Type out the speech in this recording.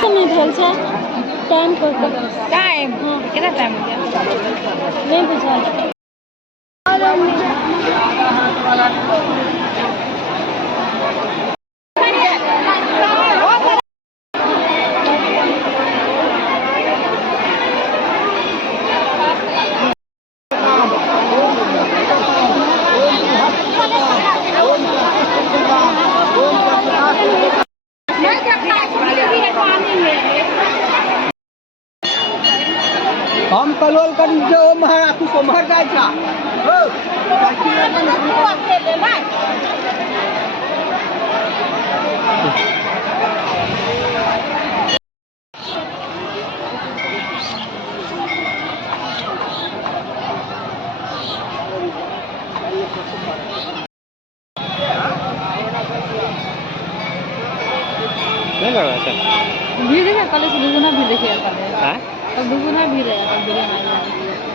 समय भेल छै टाइम टाइम केतना टाइम हो गया नहीं बुझल हम कलोल कर जो महाराज तू सोमहर जाय छा हो नहीं लग रहा सर भीड़ है कल से दुगुना भीड़ देखिए कल हाँ कल दुगुना भीड़ है कल बिरयानी